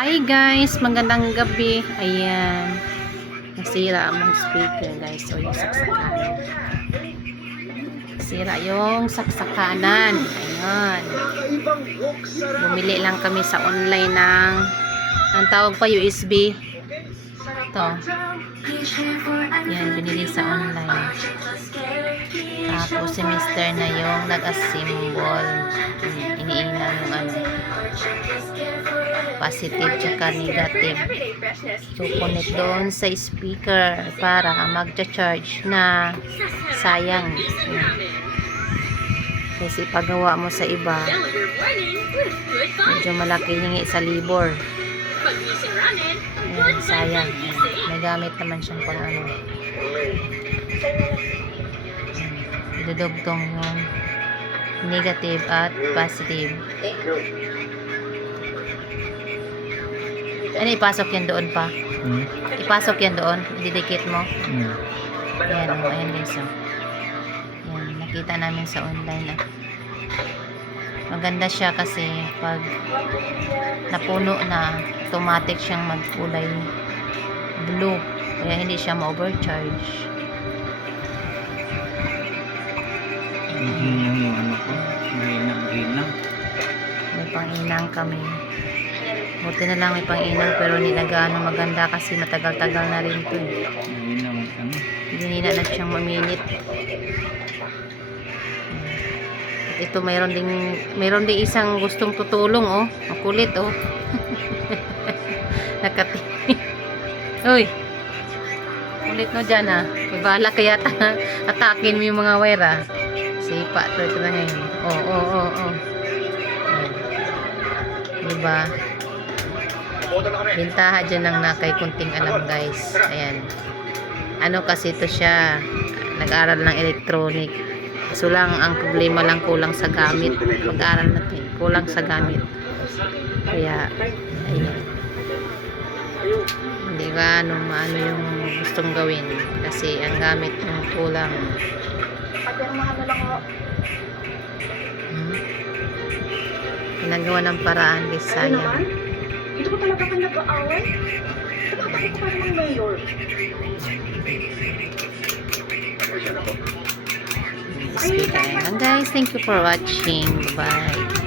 Hi guys, magandang gabi. Ayan. Nasira ang speaker guys. So yung saksakanan. Nasira yung saksakanan. Ayan. Bumili lang kami sa online ng ang tawag pa USB. Ito. Ayan, binili sa online. Tapos si Mr. na yung nag-assemble. Iniinan yung ano. Positive tsaka negative. So connect doon sa speaker para magcha-charge na sayang. Kasi pagawa mo sa iba medyo malaki hingi sa libor. Ayan, sayang. May gamit naman siyang pang ano. Idudugtong yung negative at positive. Ano, ipasok yan doon pa? Ipasok yan doon? Didikit mo? Ayan, ayan guys. Ayan, nakita namin sa online. Maganda siya kasi pag napuno na, automatic siyang magkulay blue. Kaya hindi siya ma-overcharge. Yung ano ko, ginang. May pang-inang kami. Buti na lang may pang-inang pero hindi na gaano maganda kasi matagal-tagal na rin ito. Hindi na siyang maminit. At ito mayroon ding isang gustong tutulong oh. Makulit oh. Nakatingin. Uy. Kulit no dyan ah. May bala kaya atakin mo yung mga wire ah. Sipa to ito na ngayon. Oh. Diba? Bintaha dyan lang na kay kunting alam guys. Ayan. Ano kasi ito siya. Nag-aral ng electronic. So lang ang problema lang kulang sa gamit. Mag-aral natin. Kulang sa gamit. Kaya ayan. Hindi ba ano yung gustong gawin. Kasi ang gamit yung kulang. Ginagawa ng paraan guys. Sayang. Ito ko talaga ka nag-aaway? Tumatakot pa naman mayor. Guys, thank you for watching. Bye.